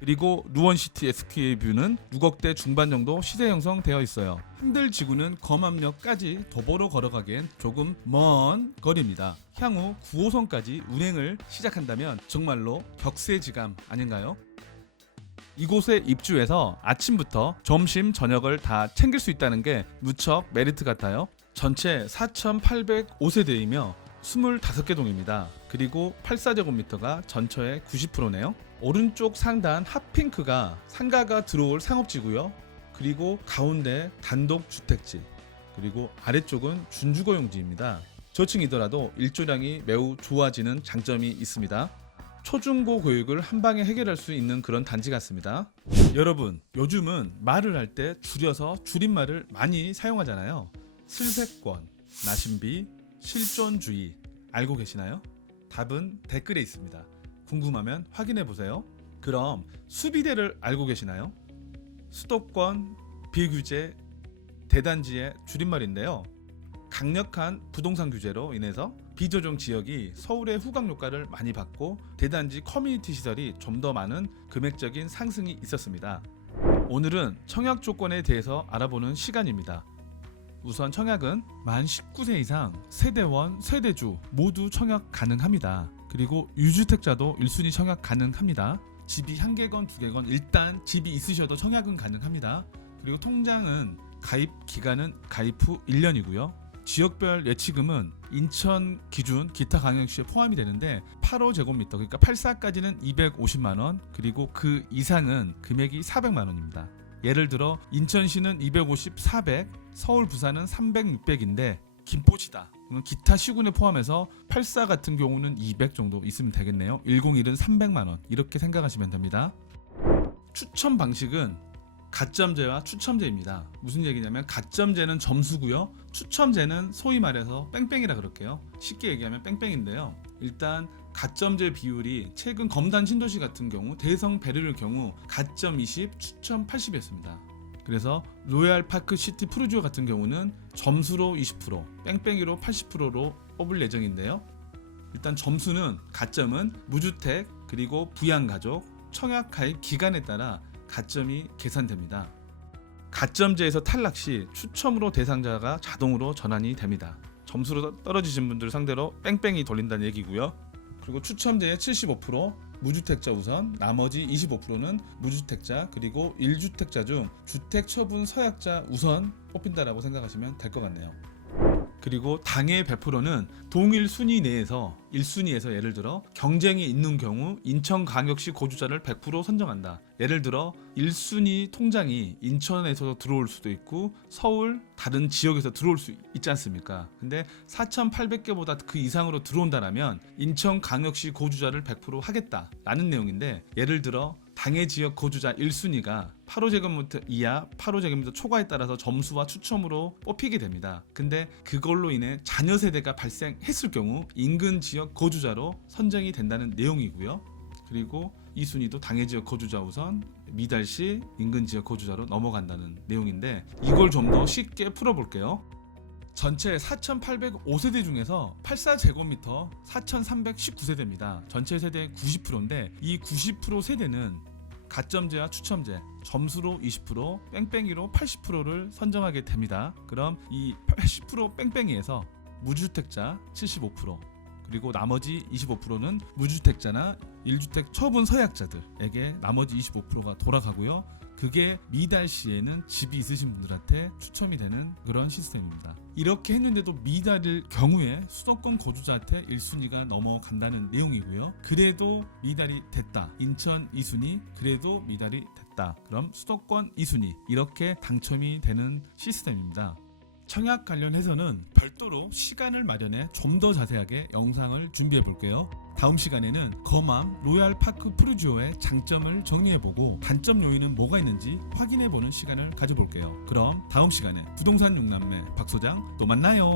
그리고 루원시티 SK뷰는 6억대 중반 정도 시세 형성되어 있어요. 힘들지구는 검암역까지 도보로 걸어가기엔 조금 먼 거리입니다. 향후 9호선까지 운행을 시작한다면 정말로 격세지감 아닌가요? 이곳에 입주해서 아침부터 점심 저녁을 다 챙길 수 있다는 게 무척 메리트 같아요. 전체 4,805세대이며 25개 동입니다. 그리고 84제곱미터가 전처의 90%네요. 오른쪽 상단 핫핑크가 상가가 들어올 상업지고요. 그리고 가운데 단독 주택지, 그리고 아래쪽은 준주거용지입니다. 저층이더라도 일조량이 매우 좋아지는 장점이 있습니다. 초중고 교육을 한 방에 해결할 수 있는 그런 단지 같습니다. 여러분, 요즘은 말을 할 때 줄여서 줄임말을 많이 사용하잖아요. 슬세권, 나신비, 실존주의 알고 계시나요? 답은 댓글에 있습니다. 궁금하면 확인해 보세요. 그럼 수비대를 알고 계시나요? 수도권, 비규제, 대단지의 줄임말인데요. 강력한 부동산 규제로 인해서 비조정 지역이 서울의 후광 효과를 많이 받고 대단지 커뮤니티 시설이 좀 더 많은 금액적인 상승이 있었습니다. 오늘은 청약 조건에 대해서 알아보는 시간입니다. 우선 청약은 만 19세 이상 세대원, 세대주 모두 청약 가능합니다. 그리고 유주택자도 1순위 청약 가능합니다. 집이 1개건, 2개건 일단 집이 있으셔도 청약은 가능합니다. 그리고 통장은 가입 기간은 가입 후 1년이고요. 지역별 예치금은 인천 기준 기타 광역시에 포함이 되는데 8호제곱미터 그러니까 84까지는 250만원, 그리고 그 이상은 금액이 400만원입니다. 예를 들어 인천시는 250, 400, 서울, 부산은 300, 600인데 김포시다. 그럼 기타 시군에 포함해서 84 같은 경우는 200 정도 있으면 되겠네요. 101은 300만원 이렇게 생각하시면 됩니다. 추첨 방식은 가점제와 추첨제입니다. 무슨 얘기냐면 가점제는 점수고요. 추첨제는 소위 말해서 뺑뺑이라 그럴게요. 쉽게 얘기하면 뺑뺑인데요. 일단 가점제 비율이 최근 검단 신도시 같은 경우 대성 베르를 경우 가점 20, 추첨 80이었습니다. 그래서 로얄파크 시티 푸르지오 같은 경우는 점수로 20%, 뺑뺑이로 80%로 뽑을 예정인데요. 일단 점수는 가점은 무주택 그리고 부양가족, 청약 가입 기간에 따라 가점이 계산됩니다. 가점제에서 탈락 시 추첨으로 대상자가 자동으로 전환이 됩니다. 점수로 떨어지신 분들을 상대로 뺑뺑이 돌린다는 얘기고요. 그리고 추첨제의 75% 무주택자 우선, 나머지 25%는 무주택자 그리고 1주택자 중 주택 처분 서약자 우선 뽑힌다라고 생각하시면 될 것 같네요. 그리고 당의 100%는 동일 순위 내에서 1순위에서 예를 들어 경쟁이 있는 경우 인천광역시 거주자를 100% 선정한다. 예를 들어 1순위 통장이 인천에서 들어올 수도 있고 서울 다른 지역에서 들어올 수 있지 않습니까? 근데 4,800개보다 그 이상으로 들어온다면 인천광역시 거주자를 100% 하겠다라는 내용인데, 예를 들어 당해 지역 거주자 1순위가 8호제곱미터 이하, 8호제곱미터 초과에 따라서 점수와 추첨으로 뽑히게 됩니다. 근데 그걸로 인해 자녀 세대가 발생했을 경우 인근 지역 거주자로 선정이 된다는 내용이고요. 그리고 2순위도 당해 지역 거주자 우선, 미달시 인근 지역 거주자로 넘어간다는 내용인데, 이걸 좀 더 쉽게 풀어볼게요. 전체 4,805세대 중에서 84제곱미터 4,319세대입니다. 전체 세대의 90%인데 이 90% 세대는 가점제와 추첨제, 점수로 20%, 뺑뺑이로 80%를 선정하게 됩니다. 그럼 이 80% 뺑뺑이에서 무주택자 75%, 그리고 나머지 25%는 무주택자나 1주택 처분 서약자들에게 나머지 25%가 돌아가고요. 그게 미달 시에는 집이 있으신 분들한테 추첨이 되는 그런 시스템입니다. 이렇게 했는데도 미달일 경우에 수도권 거주자한테 1순위가 넘어간다는 내용이고요. 그래도 미달이 됐다. 인천 2순위, 그래도 미달이 됐다. 그럼 수도권 2순위. 이렇게 당첨이 되는 시스템입니다. 청약 관련해서는 별도로 시간을 마련해 좀 더 자세하게 영상을 준비해 볼게요. 다음 시간에는 거맘 로얄파크 푸르지오의 장점을 정리해보고 단점 요인은 뭐가 있는지 확인해보는 시간을 가져볼게요. 그럼 다음 시간에 부동산 6남매 박소장 또 만나요.